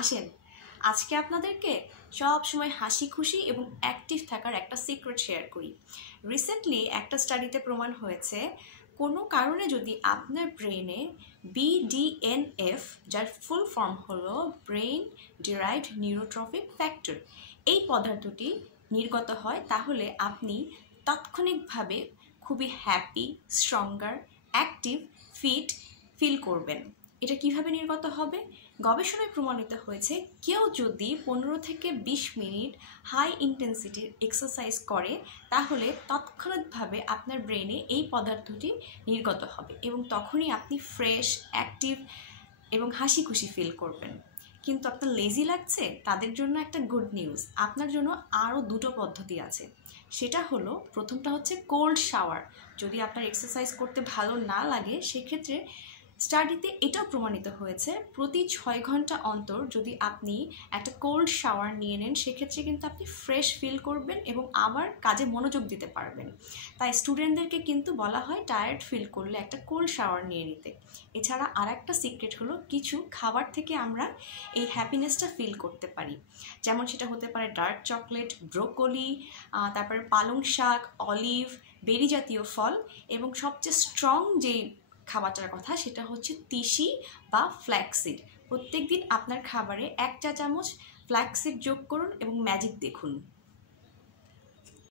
আসেন আজকে আপনাদেরকে সব সময় হাসি খুশি এবং অ্যাক্টিভ থাকার একটা সিক্রেট শেয়ার করি। রিসেন্টলি একটা স্টাডিতে প্রমাণ হয়েছে কোনো কারণে যদি আপনার ব্রেনে BDNF, যার ফুল ফর্ম হলো ব্রেইন ডিরাইভড নিউরোট্রফিক ফ্যাক্টর, এই পদার্থটি নির্গত হয়, তাহলে আপনি তাৎক্ষণিকভাবে খুবই happy, stronger, active, fit feel করবেন। এটা কিভাবে নির্গত হবে? গবেষণায় প্রমাণিত হয়েছে কেউ যদি 15 থেকে 20 মিনিট হাই ইন্টেন্সিটির এক্সারসাইজ করে তাহলে তৎক্ষণাৎভাবে আপনার ব্রেনে এই পদার্থটি নির্গত হবে এবং তখনই আপনি ফ্রেশ, অ্যাক্টিভ এবং হাসি খুশি ফিল করবেন। কিন্তু আপনার লেজি লাগছে, তাদের জন্য একটা গুড নিউজ, আপনার জন্য আরও দুটো পদ্ধতি আছে। সেটা হলো, প্রথমটা হচ্ছে কোল্ড শাওয়ার। যদি আপনার এক্সারসাইজ করতে ভালো না লাগে, সেক্ষেত্রে স্টাডিতে এটাও প্রমাণিত হয়েছে প্রতি 6 ঘন্টা অন্তর যদি আপনি একটা কোল্ড শাওয়ার নিয়ে নেন, সেক্ষেত্রে কিন্তু আপনি ফ্রেশ ফিল করবেন এবং আবার কাজে মনোযোগ দিতে পারবেন। তাই স্টুডেন্টদেরকে কিন্তু বলা হয় টায়ার্ড ফিল করলে একটা কোল্ড শাওয়ার নিয়ে নিতে। এছাড়া আর একটা সিক্রেট হলো, কিছু খাবার থেকে আমরা এই হ্যাপিনেসটা ফিল করতে পারি। যেমন সেটা হতে পারে ডার্ক চকলেট, ব্রোকলি, তারপরে পালং শাক, অলিভ, বেরি জাতীয় ফল, এবং সবচেয়ে স্ট্রং যেই খাবারটার কথা সেটা হচ্ছে তিসি বা ফ্ল্যাক্সিড। প্রত্যেক দিন আপনার খাবারে 1 চা চামচ ফ্ল্যাক্সিড যোগ করুন এবং ম্যাজিক দেখুন।